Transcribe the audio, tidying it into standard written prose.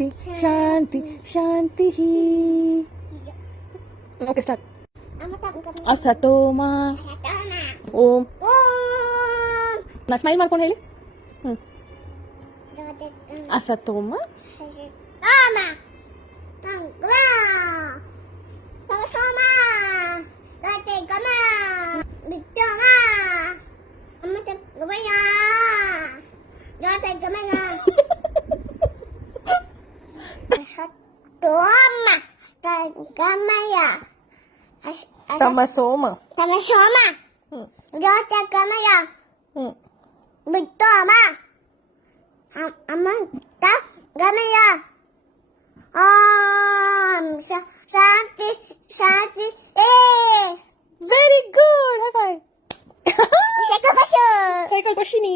ಶಾಂತಿ ಶಾಂತಿ ಶಾಂತಿ. Okay start. ಅಸತೋಮ ಓಂ. ನಾ smile ಮಾಡ್ಕೊಂಡು ಹೇಳಿ. ಅಸತೋಮ ತಮಸೋಮ ಶಾಂತಿ ಶಾಂತಿ. Very good. High five. Shekhar cycle ಖುಷಿನಿ.